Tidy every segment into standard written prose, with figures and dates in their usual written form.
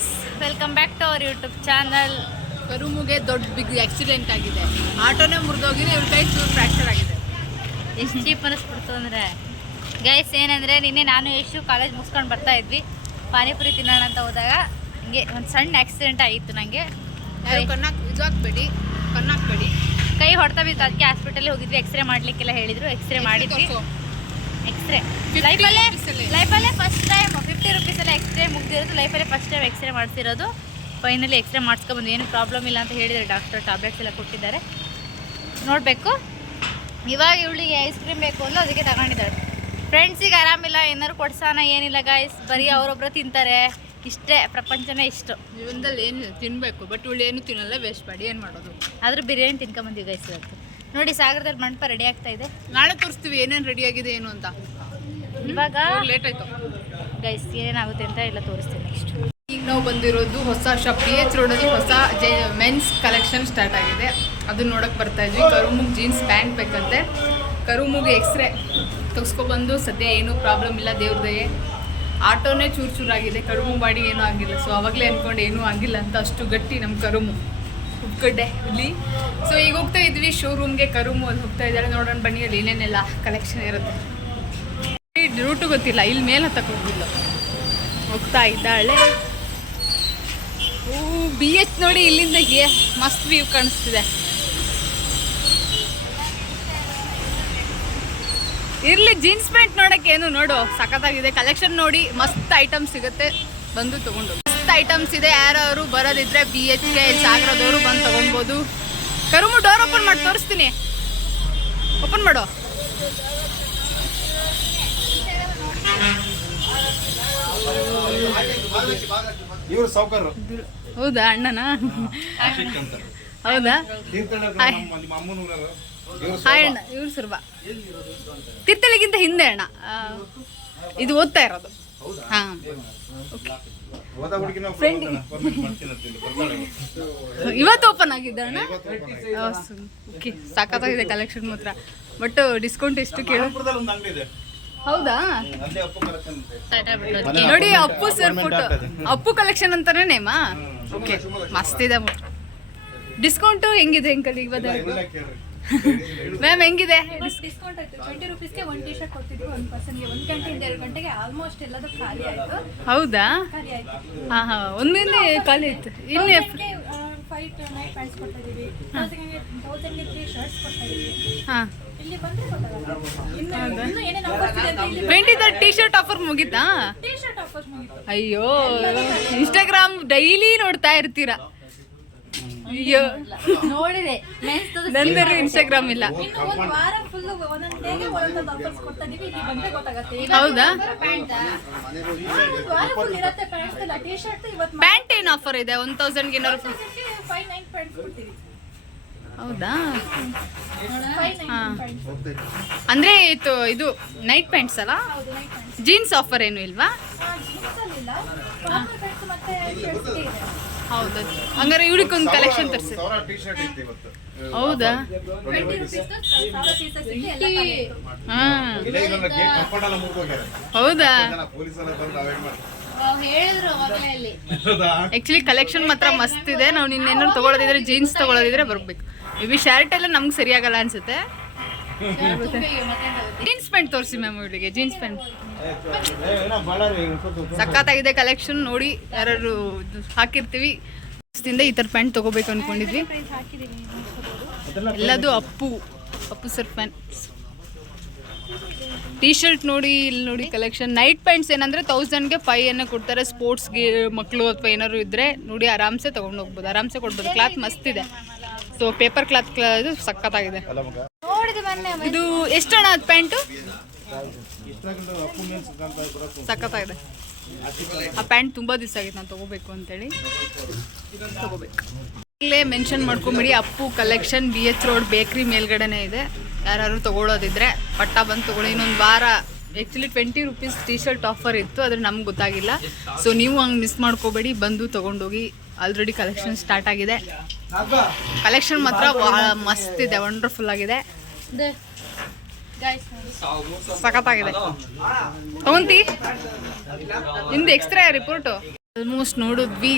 Guys, welcome back to our YouTube channel. ಕರುಮುಗೆ ದೊಡ್ಡ big accident ಆಗಿದೆ. ಆಟೋನೇ ಮುರಿದೋಗಿದೆ, ಇವ್ರ ಕೈ ಚೂರು ಫ್ರ್ಯಾಕ್ಚರ್ ಆಗಿದೆ. ಎಷ್ಟು ಚೀಪ್ ಅನ್ನಿಸ್ಬಿಡ್ತು ಅಂದರೆ ಗೈಸ್, ಏನಂದರೆ ನಿನ್ನೆ ನಾನು ಎಷ್ಟು ಕಾಲೇಜ್ ಮುಗಿಸ್ಕೊಂಡು ಬರ್ತಾ ಇದ್ವಿ, ಪಾನಿಪುರಿ ತಿನ್ನೋಣ ಅಂತ ಹೋದಾಗ ಹಿಂಗೆ ಒಂದು ಸಣ್ಣ ಆಕ್ಸಿಡೆಂಟ್ ಆಗಿತ್ತು. ನನಗೆ ಕಣ್ಣಾಕ್ಬೇಡಿ ಕೈ ಹೊಡ್ತಾ ಬಿತ್ತು. ಅದಕ್ಕೆ ಹಾಸ್ಪಿಟಲ್ಗೆ ಹೋಗಿದ್ವಿ, ಎಕ್ಸ್ರೇ ಮಾಡಲಿಕ್ಕೆಲ್ಲ ಹೇಳಿದರು. ಎಕ್ಸ್ರೇ ಮಾಡಿದ್ವಿ. ಎಕ್ಸ್ರೇ ಲೈಫಲ್ಲೇ ಫಸ್ಟ್ ಟೈಮ್ 50 ರೂಪೀಸಲ್ಲೇ ಎಕ್ಸ್ರೇ ಮುಗ್ದಿರೋದು. ಲೈಫಲ್ಲೇ ಫಸ್ಟ್ ಟೈಮ್ ಎಕ್ಸ್ರೇ ಮಾಡಿಸಿರೋದು. ಫೈನಲಿ ಎಕ್ಸ್ರೇ ಮಾಡಿಸ್ಕೊಬಂದು ಏನು ಪ್ರಾಬ್ಲಮ್ ಇಲ್ಲ ಅಂತ ಹೇಳಿದರೆ ಡಾಕ್ಟರ್ ಟ್ಯಾಬ್ಲೆಟ್ಸ್ ಎಲ್ಲ ಕೊಟ್ಟಿದ್ದಾರೆ. ನೋಡಬೇಕು. ಇವಾಗ ಇವಳಿಗೆ ಐಸ್ ಕ್ರೀಮ್ ಬೇಕು ಅಲ್ಲ, ಅದಕ್ಕೆ ತಗೊಂಡಿದ್ದಾಳೆ. ಫ್ರೆಂಡ್ಸಿಗೆ ಆರಾಮಿಲ್ಲ, ಏನಾದ್ರು ಕೊಡ್ಸೋಣ, ಏನಿಲ್ಲ ಗಾಯ್ಸ್, ಬರೀ ಅವರೊಬ್ಬರು ತಿಂತಾರೆ. ಇಷ್ಟೇ, ಪ್ರಪಂಚನೇ ಇಷ್ಟು. ಜೀವನದಲ್ಲಿ ಏನು ತಿನ್ನಬೇಕು, ಬಟ್ ಇವಳು ಏನು ತಿನ್ನಲ್ಲ, ವೇಸ್ಟ್ ಮಾಡಿ ಏನು ಮಾಡೋದು. ಆದರೂ ಬಿರಿಯಾನಿ ತಿನ್ಕೊಂಬಂದಿವಿ ಗೈಸ್ ಇವತ್ತು. ನೋಡಿ, ಸಾಗರದಲ್ಲಿ ಮಂಟಪ ರೆಡಿ ಆಗ್ತಾ ಇದೆ. ನಾಳೆ ತೋರಿಸ್ತೀವಿ ಏನೇನು ರೆಡಿ ಆಗಿದೆ ಏನು ಅಂತ. ಇವಾಗ ಲೇಟ್ ಆಯಿತು ಗೈಸ್, ಏನೇನಾಗುತ್ತೆ ಅಂತ ಎಲ್ಲ ತೋರಿಸ್ತೀನಿ ನೆಕ್ಸ್ಟ್. ಈಗ ನಾವು ಬಂದಿರೋದು ಹೊಸ ಶಾಪ್ PH ರೋಡಲ್ಲಿ ಹೊಸ ಮೆನ್ಸ್ ಕಲೆಕ್ಷನ್ ಸ್ಟಾರ್ಟ್ ಆಗಿದೆ. ಅದನ್ನ ನೋಡೋಕೆ ಬರ್ತಾ ಇದ್ವಿ. ಕರುಮುಗ್ ಜೀನ್ಸ್ ಪ್ಯಾಂಟ್ ಬೇಕಂತೆ. ಕರುಮುಗ್ ಎಕ್ಸ್ರೇ ತೆಗೆಸ್ಕೊಬಂದು ಸದ್ಯ ಏನೂ ಪ್ರಾಬ್ಲಮ್ ಇಲ್ಲ, ದೇವ್ರ ದಯೆ. ಆಟೋನೇ ಚೂರಾಗಿದೆ, ಕರುಮು ಬಾಡಿ ಏನೂ ಆಗಿಲ್ಲ. ಸೊ ಅವಾಗಲೇ ಅಂದ್ಕೊಂಡು ಏನೂ ಆಗಿಲ್ಲ ಅಂತ, ಅಷ್ಟು ಗಟ್ಟಿ ನಮ್ಮ ಕರುಮು ಉಪ್ಕಡ್ಡೆ ಇಲ್ಲಿ. ಸೊ ಈಗ ಹೋಗ್ತಾ ಇದ್ವಿ ಶೋರೂಮ್ಗೆ. ಕರುಮು ಅಲ್ಲಿ ಹೋಗ್ತಾ ಇದ್ದಾಳೆ. ನೋಡೋಣ ಬನ್ನಿ ಅಲ್ಲಿ ಏನೇನೆಲ್ಲ ಕಲೆಕ್ಷನ್ ಇರುತ್ತೆ. ರೂಟು ಗೊತ್ತಿಲ್ಲ, ಇಲ್ಲಿ ಮೇಲೆ ಹತ್ತಕ್ಕೆ ಹೋಗಿಲ್ಲ, ಹೋಗ್ತಾ ಇದ್ದಾಳೆ. BH ನೋಡಿ, ಇಲ್ಲಿಂದ ಮಸ್ತ್ ವ್ಯೂ ಕಾಣಿಸ್ತಿದೆ. ಇರ್ಲಿ, ಜೀನ್ಸ್ ಪ್ಯಾಂಟ್ ನೋಡಕ್ಕೆ ಏನು, ನೋಡು ಸಖತ್ತಾಗಿದೆ. ಕಲೆಕ್ಷನ್ ನೋಡಿ, ಮಸ್ತ್ ಐಟಮ್ಸ್ ಸಿಗುತ್ತೆ, ಬಂದು ತಗೊಂಡು. ಮಸ್ತ್ ಐಟಮ್ಸ್ ಇದೆ. ಯಾರು ಬರೋದಿದ್ರೆ BHಗೆ ಸಾಗರದವರು ಬಂದು ತಗೊಳ್ಬೋದು. ಕರುಮು ಡೋರ್ ಓಪನ್ ಮಾಡಿ ತೋರಿಸ್ತೀನಿ. ಓಪನ್ ಮಾಡು. ಹೌದಾ, ಅಣ್ಣನಾ? ಹೌದಾ, ಹಾಯ್ ಅಣ್ಣ. ಇವ್ರು ಸುರ್ಬಾ ತೀರ್ಥಳಿಗಿಂತ ಹಿಂದೆ ಅಣ್ಣ. ಇದು ಓದ್ತಾ ಇರೋದು. ಹಾಂ, ಇವತ್ತು ಓಪನ್ ಆಗಿದೆ ಅಣ್ಣ. ಓಕೆ, ಸಾಕಾಗಿದೆ ಕಲೆಕ್ಷನ್ ಮಾತ್ರ. ಬಟ್ ಡಿಸ್ಕೌಂಟ್ ಎಷ್ಟು ಕೇಳು? ಹೌದಾ, ನೋಡಿ Appu sir photo. Appu collection ಅಂತಾನೆ ನೇಮಾ? ಓಕೆ, ಮಸ್ತ್ ಇದೆ. ಡಿಸ್ಕೌಂಟು ಹೆಂಗಿದೆ ಅಂಕಲ್ ಇವಾಗ? ಮ್ಯಾಮ್ ಹೆಂಗಿದೆ ಡಿಸ್ಕೌಂಟ್ ಆಯ್ತು? 20 ರೂಪೀಸ್ಗೆ 1 ಟಿ ಶರ್ಟ್ ಕೊಡ್ತಿದ್ವಿ 1 ಪರ್ಸನ್ಗೆ. 1 ಗಂಟೆಯಿಂದ 2 ಗಂಟೆಗೆ ಆಲ್ಮೋಸ್ಟ್ ಎಲ್ಲದೂ ಖಾಲಿ ಆಯ್ತು. ಹೌದಾ? ಖಾಲಿ ಆಯ್ತು. ಹಾಂ ಹಾಂ, ಒಂದಿಂದ ಖಾಲಿ ಆಯ್ತು. ಇನ್ನೇ 5 ನೈಟ್ ಪ್ಯಾಂಟ್ಸ್ ಕೊಡ್ತಾ ಇದೀವಿ. 1000ಗೆ 3 ಶರ್ಟ್ಸ್ ಕೊಡ್ತಾ ಇದೀವಿ. ಹಾಂ, ಇಲ್ಲಿ ಬಂದ್ರೆ ಗೊತ್ತಾಗಲ್ಲ ಇನ್ನು ಏನೇನು ಆಫರ್ಸ್ ಇದೆ ಅಂತ. ಇಲ್ಲಿ 20 ಟಿ ಶರ್ಟ್ ಆಫರ್ ಮುಗಿತಾ? ಟಿ ಶರ್ಟ್ ಆಫರ್ಸ್ ಮುಗಿತು. ಅಯ್ಯೋ, ಇನ್ಸ್ಟಾಗ್ರಾಮ್ ಡೈಲಿ ನೋಡ್ತಾ ಇರ್ತೀರಾ? ಅಯ್ಯೋ, ನೋಡಿದೆ. ನಂದರು ಇನ್ಸ್ಟಾಗ್ರಾಮ್ ಇಲ್ಲ. ಇನ್ನು ಒಂದು ವಾರ ಫುಲ್ ಒಂದೊಂದು ಡೇಗೆ ಒಂದೊಂದು ಆಫರ್ಸ್ ಕೊಡ್ತಾ ಇದೀವಿ. ಇಲ್ಲಿ ಬಂದ್ರೆ ಗೊತ್ತಾಗುತ್ತೆ. ಹೌದಾ? ಒಂದು ವಾರ ಫುಲ್ ಇರುತ್ತೆ ಪ್ಯಾಂಟ್ಸ್ ಎಲ್ಲ. ಟಿ ಶರ್ಟ್ ಇವತ್ತು ಪ್ಯಾಂಟ್ ಏನು ಆಫರ್ ಇದೆ? 1000ಗೆ ಏನಾದ್ರು? 5 ನೈಟ್ ಪ್ಯಾಂಟ್ಸ್ ಕೊಡ್ತೀವಿ. ಹೌದಾ? 5 ನೈಟ್ ಪ್ಯಾಂಟ್ಸ್. ಅಂದ್ರೆ ಇದು ನೈಟ್ ಪ್ಯಾಂಟ್ಸ್ ಅಲ್ಲ? ಹೌದು, ನೈಟ್ ಪ್ಯಾಂಟ್ಸ್. ಜೀನ್ಸ್ ಆಫರ್ ಏನು ಇಲ್ವಾ? ಜೀನ್ಸ್ ಅಲ್ಲಿ ಇಲ್ಲ, ಫಾರ್ಮಲ್ ಪ್ಯಾಂಟ್ಸ್ ಮತ್ತೆ ಶರ್ಟ್ಸ್ ಇದೆ. ಹೌದಾ? ಹಂಗಾರೆ ಇವಳಿಗೊಂದು ಕಲೆಕ್ಷನ್ ತರಿಸಿ. ಹೌದಾ? 20 ರೂಪೀಸ್ 1000 ಪೀಸಸ್ ಇದೆ. ಎಲ್ಲ ಖಾಲಿ ಆಯ್ತು. ಹಾಂ, ಹೌದಾ? ಆಕ್ಚುಲಿ ಕಲೆಕ್ಷನ್ ಮಾತ್ರ ಮಸ್ತ್ ಇದೆ. ನಾವು ನಿನ್ನೇನಾದ್ರು ತಗೊಳ್ಳೋದಿದ್ರೆ, ಜೀನ್ಸ್ ತಗೊಳ್ಳೋದಿದ್ರೆ ಬರ್ಬೇಕು. ಇವಿ ಶರ್ಟ್ ಎಲ್ಲ ನಮ್ಗೆ ಸರಿಯಾಗಲ್ಲ ಅನ್ಸುತ್ತೆ. ಜೀನ್ಸ್ ಪ್ಯಾಂಟ್ ತೋರಿಸಿ ಮ್ಯಾಮ್ ಇವಳಿಗೆ. ಜೀನ್ಸ್ ಪ್ಯಾಂಟ್ ಸಖತ್ತಾಗಿದೆ ಕಲೆಕ್ಷನ್. ನೋಡಿ, ಯಾರು ಹಾಕಿರ್ತೀವಿ ಈ ಥರ ಪ್ಯಾಂಟ್ ತೊಗೋಬೇಕು ಅಂದ್ಕೊಂಡಿದ್ವಿ. ಎಲ್ಲದು Appu sir pants. T shirt ನೋಡಿ, ಇಲ್ಲಿ ನೋಡಿ ಕಲೆಕ್ಷನ್. ನೈಟ್ ಪ್ಯಾಂಟ್ಸ್ ಏನಂದರೆ 1000ಗೆ 5 ಕೊಡ್ತಾರೆ. ಸ್ಪೋರ್ಟ್ಸ್ಗೆ ಮಕ್ಕಳು ಅಥವಾ ಏನಾದ್ರು ಇದ್ದರೆ ನೋಡಿ ಆರಾಮ್ಸೆ ತೊಗೊಂಡು ಹೋಗ್ಬೋದು, ಆರಾಮ್ಸೆ ಕೊಡ್ಬೋದು. ಕ್ಲಾತ್ ಮಸ್ತ್ ಇದೆ. ಸೊ ಪೇಪರ್ ಕ್ಲಾತ್ ಇದು ಸಖತ್ತಾಗಿದೆ. ಇದು ಎಷ್ಟಣ್ಣ ಅದು ಪ್ಯಾಂಟು? ಸಖತ್ತಾಗಿದೆ. ಆ ಪ್ಯಾಂಟ್ ತುಂಬ ದಿವಸ ಆಗಿತ್ತು ನಾನು ತೊಗೋಬೇಕು ಅಂತೇಳಿ. ತೊಗೋಬೇಕು. ಇಲ್ಲೇ ಮೆನ್ಷನ್ ಮಾಡ್ಕೊಂಬಿಡಿ, ಅಪ್ಪು ಕಲೆಕ್ಷನ್ BH ರೋಡ್ ಬೇಕ್ರಿ ಮೇಲ್ಗಡೆನೇ ಇದೆ. ಯಾರು ತೊಗೊಳೋದಿದ್ರೆ ಪಟ್ಟ ಬಂದು ತೊಗೊಳ್ಳಿ. ಇನ್ನೊಂದು ವಾರ actually 20 rupees T shirt offer ಇತ್ತು, ಆದರೆ ನಮ್ಗೆ ಗೊತ್ತಾಗಿಲ್ಲ. ಸೊ ನೀವು ಹಂಗೆ ಮಿಸ್ ಮಾಡ್ಕೋಬೇಡಿ, ಬಂದು ತೊಗೊಂಡೋಗಿ. ಆಲ್ರೆಡಿ ಕಲೆಕ್ಷನ್ ಸ್ಟಾರ್ಟ್ ಆಗಿದೆ. ಕಲೆಕ್ಷನ್ ಮಾತ್ರ ಮಸ್ತ್ ಇದೆ, ವಂಡರ್ಫುಲ್ ಆಗಿದೆ, ಸಖತ್ತಾಗಿದೆ. ತಗೊಂತಿ ನಿಮ್ದು ಎಕ್ಸ್ಟ್ರಾ ರಿಪೋರ್ಟು. ಆಲ್ಮೋಸ್ಟ್ ನೋಡಿದ್ವಿ.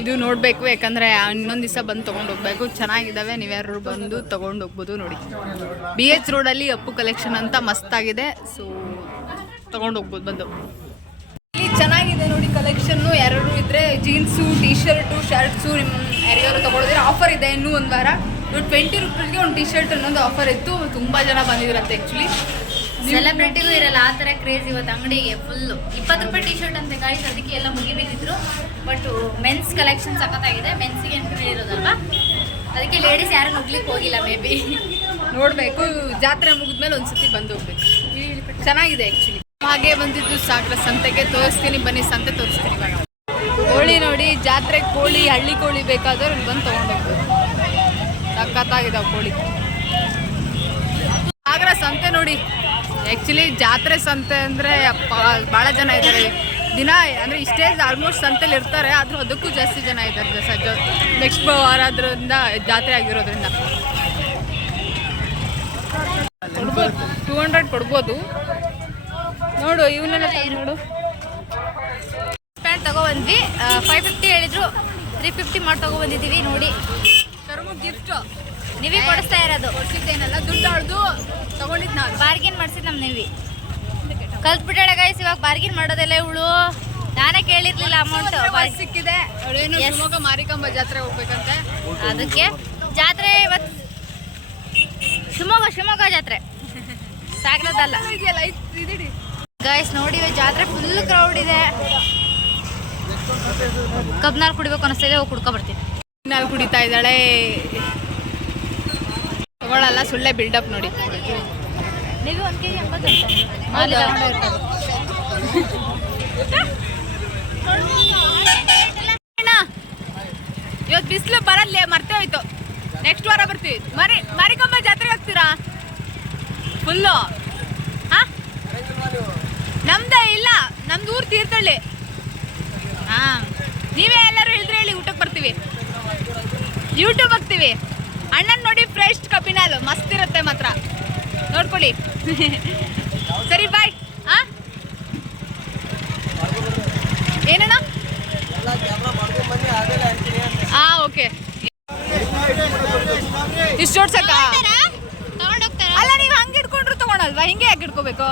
ಇದು ನೋಡಬೇಕು, ಯಾಕಂದರೆ ಇನ್ನೊಂದು ದಿವಸ ಬಂದು ತೊಗೊಂಡು ಹೋಗ್ಬೇಕು. ಚೆನ್ನಾಗಿದ್ದಾವೆ, ನೀವ್ಯಾರು ಬಂದು ತೊಗೊಂಡು ಹೋಗ್ಬೋದು. ನೋಡಿ, BH ರೋಡಲ್ಲಿ ಅಪ್ಪು ಕಲೆಕ್ಷನ್ ಅಂತ ಮಸ್ತಾಗಿದೆ. ಸೊ ತೊಗೊಂಡು ಹೋಗ್ಬೋದು ಬಂದು. ಇಲ್ಲಿ ಚೆನ್ನಾಗಿದೆ ನೋಡಿ ಕಲೆಕ್ಷನ್ನು. ಯಾರು ಇದ್ದರೆ ಜೀನ್ಸು, ಟೀ ಶರ್ಟ್ಸು ನಿಮ್ಮ ಯಾರ್ಯಾರು ತೊಗೊಳಿದ್ರೆ ಆಫರ್ ಇದೆ ಇನ್ನೂ ಒಂದು ವಾರ. 20 ರೂಪೀಸ್ಗೆ ಒಂದು ಟೀ ಶರ್ಟ್ ಅನ್ನೋದು ಆಫರ್ ಇತ್ತು. ತುಂಬ ಜನ ಬಂದಿದ್ರಂತೆ ಆ್ಯಕ್ಚುಲಿ. ಸೆಲೆಬ್ರಿಟಿಗೂ ಇರಲ್ಲ ಆ ಥರ ಕ್ರೇಜ್ ಇವತ್ತು ಅಂಗಡಿಗೆ ಫುಲ್ಲು. 20 ರೂಪಾಯಿ ಟೀ ಶರ್ಟ್ ಅಂತ ಗಾಯ್ಸ್, ಅದಕ್ಕೆ ಎಲ್ಲ ಮುಗಿಬಿದ್ದಿದ್ರು. ಬಟ್ ಮೆನ್ಸ್ ಕಲೆಕ್ಷನ್ ಸಖತ್ತಾಗಿದೆ. ಮೆನ್ಸಿಗೆ ಅಂತ ಇರೋದಲ್ವಾ, ಅದಕ್ಕೆ ಲೇಡೀಸ್ ಯಾರು ನುಗ್ಲಿಕ್ಕೆ ಹೋಗಿಲ್ಲ. ಮೇ ಬಿ ನೋಡಬೇಕು, ಜಾತ್ರೆ ಮುಗಿದ್ಮೇಲೆ ಒಂದ್ಸತಿ ಬಂದು ಹೋಗ್ಬೇಕು. ಚೆನ್ನಾಗಿದೆ ಆ್ಯಕ್ಚುಲಿ. ಹಾಗೆ ಬಂದಿದ್ದು ಸಾಗರ ಸಂತೆಗೆ. ತೋರಿಸ್ತೀನಿ ಬನ್ನಿ, ಸಂತೆ ತೋರಿಸ್ತೀನಿ ಇವಾಗ. ಕೋಳಿ ನೋಡಿ, ಜಾತ್ರೆ ಕೋಳಿ, ಹಳ್ಳಿ ಕೋಳಿ ಬೇಕಾದವ್ರು ಇಲ್ಲಿ ಬಂದು ತೊಗೊಂಡೋಗ್ಬೋದು. ಸಖತ್ತಾಗಿದ್ದಾವೆ ಕೋಳಿ. ಸಾಗರ ಸಂತೆ ನೋಡಿ, ಆ್ಯಕ್ಚುಲಿ ಜಾತ್ರೆ ಸಂತೆ ಅಂದರೆ ಭಾಳ ಜನ ಇದ್ದಾರೆ ದಿನ. ಅಂದರೆ ಇಷ್ಟೇ ಆಲ್ಮೋಸ್ಟ್ ಸಂತೆಲಿ ಇರ್ತಾರೆ, ಆದರೂ ಅದಕ್ಕೂ ಜಾಸ್ತಿ ಜನ ಇದ್ದಾರೆ. ನೆಕ್ಸ್ಟ್ ವಾರ ಅದರಿಂದ ಜಾತ್ರೆ ಆಗಿರೋದ್ರಿಂದ 200 ಕೊಡ್ಬೋದು. ನೋಡು ಇವನ್ನೆಲ್ಲ ನೋಡು. ಪ್ಯಾಂಟ್ ತಗೊಬಂದ್ವಿ. 550 ಹೇಳಿದ್ರು, 350 ಮಾಡಿ ತಗೊಬಂದಿದ್ದೀವಿ. ನೋಡಿ, ಕರ್ಮ ಗಿಫ್ಟು ನೀವೇ ಕೊಡಿಸ್ತಾ ಇರೋದು. ಕೊಡ್ಸಿದ್ದೇನಲ್ಲ, ದುಡ್ಡು ಆಡ್ದು ತಗೊಂಡಿದ್ದು ನಾನು. ಬಾರ್ಗಿನ್ ಮಾಡಿಸಿದ್ ನಮ್ಮ ನೀವಿ ಕಲ್ತ್ಬಿಟ್ಟಾಳೆ ಗೈಸ್. ಇವಾಗ ಬಾರ್ಗಿನ್ ಮಾಡೋದೆಲ್ಲ ಇವಳು. ನಾನೇ ಕೇಳಿರ್ಲಿಲ್ಲ ಅಮೌಂಟ್. ಸಿಕ್ಕಿದೆ. ಅವಳೇನು ಶಿವಮೊಗ್ಗ ಮಾರಿಕಾಂಬ ಜಾತ್ರೆ ಹೋಗ್ಬೇಕಂತೆ, ಅದಕ್ಕೆ ಜಾತ್ರೆ ಇವತ್ತು ಶಿವಮೊಗ್ಗ ಜಾತ್ರೆ, ಸಾಗರದಲ್ಲ ಇದೆಯಲ್ಲ. ಗೈಸ್ ನೋಡಿ, ಜಾತ್ರೆ ಫುಲ್ ಕ್ರೌಡ್ ಇದೆ. ಕಬ್ನಾಲ್ ಕುಡಿಬೇಕು ಅನಿಸ್ತಾ ಇದೆ, ಹೋಗಿ ಕುಡ್ಕೊ ಬರ್ತೀನಿ. ನಾನು ಕುಡಿತಾ ಇದ್ದಾಳೆ. ತಗೊಳ್ಳಲ್ಲ, ಸುಳ್ಳೆ ಬಿಲ್ಡಪ್ ನೋಡಿ. ನೀವು 1 kg 80 ಇವತ್ತು ಬಿಸಿಲು ಬರಲ್ಲೇ, ಮರ್ತೇ ಹೋಯ್ತು. ನೆಕ್ಸ್ಟ್ ವಾರ ಬರ್ತೀವಿ. ಮಾರಿಕಾಂಬ ಜಾತ್ರೆಗೆ ಹೋಗ್ತೀರಾ ಫುಲ್ಲು? ಹಾಂ, ನಮ್ದೇ ಇಲ್ಲ, ನಮ್ದು ಊರು ತೀರ್ಥಹಳ್ಳಿ. ಹಾಂ, ನೀವೇ ಎಲ್ಲರೂ ಹೇಳಿದ್ರೆ ಹೇಳಿ, ಊಟಕ್ಕೆ ಬರ್ತೀವಿ. ಯೂಟ್ಯೂಬ್ ಹಾಕ್ತೀವಿ. ಅಣ್ಣನ ನೋಡಿ, ಫ್ರೆಶ್ ಕಬ್ಬಿನಾಲು ಮಸ್ತ್ ಇರುತ್ತೆ ಮಾತ್ರ, ನೋಡ್ಕೊಳ್ಳಿ. ಸರಿ, ಬಾಯ್. ಹಾಂ, ಏನಣ್ಣ? ಹಾಂ, ಓಕೆ. ಇಷ್ಟು ಜೋಡ್ಸಕ್ಕ? ಅಲ್ಲ, ನೀವು ಹಂಗೆ ಇಟ್ಕೊಂಡ್ರು ತಗೊಳಲ್ವಾ? ಹಿಂಗೆ ಯಾಕೆ ಇಟ್ಕೋಬೇಕು?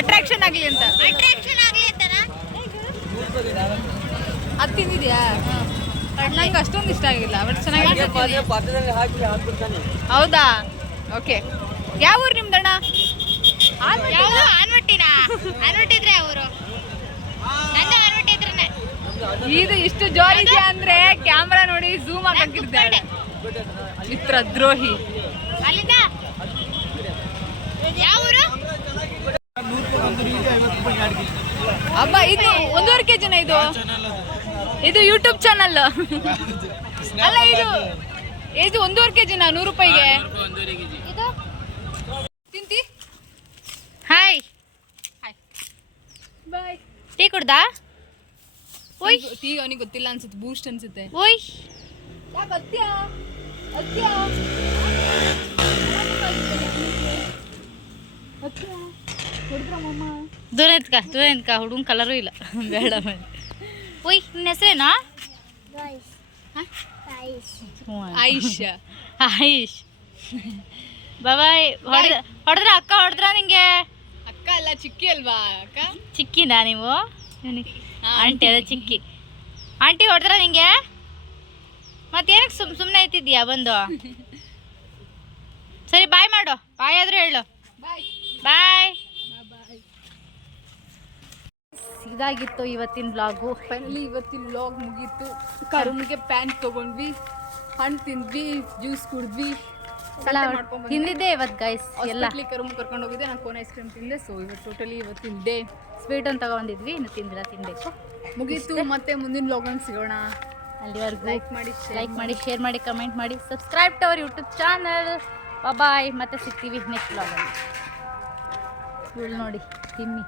ಅಟ್ರಾಕ್ಷನ್ ಆಗಲಿ ಅಂತ. ಅದು ತಿಂದಿದ್ಯಾ? ನಂಗೆ ಅಷ್ಟೊಂದು ಇಷ್ಟ ಆಗಿಲ್ಲ, ಬಟ್ ಚೆನ್ನಾಗಿದೆ. ಹೌದಾ? ಓಕೆ. ಯಾವ ಊರು ನಿಮ್ದಣ್ಣ? ಆನ್ವಟ್ಟಿದ್ರೆ ಅವರು ಇದು ಇಷ್ಟು ಜೋರಿದೆ ಅಂದ್ರೆ ಕ್ಯಾಮ್ರಾ ನೋಡಿ ಝೂಮ್ ಹಾಕಿರ್ತಾರೆ. ಮಿತ್ರ ದ್ರೋಹಿ. ಅಲ್ಲಿಂದ ಯಾವ ಊರು? ಅಬ್ಬ, ಇದು 1.5 kg ಇದು ಯೂಟ್ಯೂಬ್ ಚಾನಲ್ ಅಲ್ಲ. ಇದು 1.5 kg 100 ರೂಪಾಯಿಗೆ. ತಿಂತಿ? Hi bye. ಟೀ ಕುಡ್ದಾ? ಓಯ್, ಟೀ ಅವನಿಗೆ ಗೊತ್ತಿಲ್ಲ ಅನ್ಸುತ್ತೆ, ಬೂಸ್ಟ್ ಅನ್ಸುತ್ತೆ. ಓಯ್, ದೂರ ನಿಂತ್ಕ, ಹುಡುಗನ ಕಲರು ಇಲ್ಲ. ಬೇಡ ಬೇಡ. ಓಯ್, ನಿನ್ನ ಹೆಸರೇನಾ? ಆಯುಷ್. ಬಾಯ್. ಹೊಡೆದ್ರ ಅಕ್ಕ? ಹೊಡೆದ್ರ ನಿಂಗೆ? ಅಕ್ಕ ಅಲ್ಲ, ಚಿಕ್ಕಿ ಅಲ್ವಾ ಅಕ್ಕ? ಚಿಕ್ಕಿನಾ ನೀವು? ಆಂಟಿ ಅದ ಚಿಕ್ಕಿ. ಆಂಟಿ ಹೊಡೆದ್ರ ನಿಂಗೆ? ಮತ್ತೇನಕ್ಕೆ ಸುಮ್ಮನೆ ಐತಿದ್ಯಾ ಬಂದು? ಸರಿ, ಬಾಯ್ ಮಾಡು. ಬಾಯ್ ಆದ್ರೂ ಹೇಳು. ಬಾಯ್. ಇದಾಗಿತ್ತು ಇವತ್ತಿನ ಬ್ಲಾಗು. ಫೈನಲಿ ಇವತ್ತಿನ ವ್ಲಾಗ್ ಮುಗೀತು. ಕರುಮ್ಗೆ ಪ್ಯಾಂಟ್ ತೊಗೊಂಡ್ವಿ, ಹಣ್ಣು ತಿಂದ್ವಿ, ಜ್ಯೂಸ್ ಕುಡಿದ್ವಿ, ತಿಂದಿದ್ದೆ ಇವತ್ತು ಗೈಸ್. ಎಲ್ಲ ಕರುಮ್ ಕರ್ಕೊಂಡು ಹೋಗಿದ್ದೆ. ನಾನು ಕೋನ್ ಐಸ್ ಕ್ರೀಮ್ ತಿಂದೆ. ಸೊ ಇವತ್ತು ಟೋಟಲಿ ಇವತ್ತಿನ ಡೇ. ಸ್ವೀಟ್ ಒಂದು ತಗೊಂಡಿದ್ವಿ, ಇನ್ನು ತಿಂದಿಲ್ಲ, ತಿನ್ಬೇಕು. ಮುಗೀತು. ಮತ್ತೆ ಮುಂದಿನ ವ್ಲಾಗಲ್ಲಿ ಸಿಗೋಣ. ಅಲ್ಲಿವರೆಗೂ ಲೈಕ್ ಮಾಡಿ, ಶೇರ್ ಮಾಡಿ, ಕಮೆಂಟ್ ಮಾಡಿ, subscribe to our YouTube channel. Bye. ಮತ್ತೆ ಸಿಗ್ತೀವಿ ನೆಕ್ಸ್ಟ್ ವ್ಲಾಗಲ್ಲಿ. ಇವಳು ನೋಡಿ ತಿಮ್ಮಿ.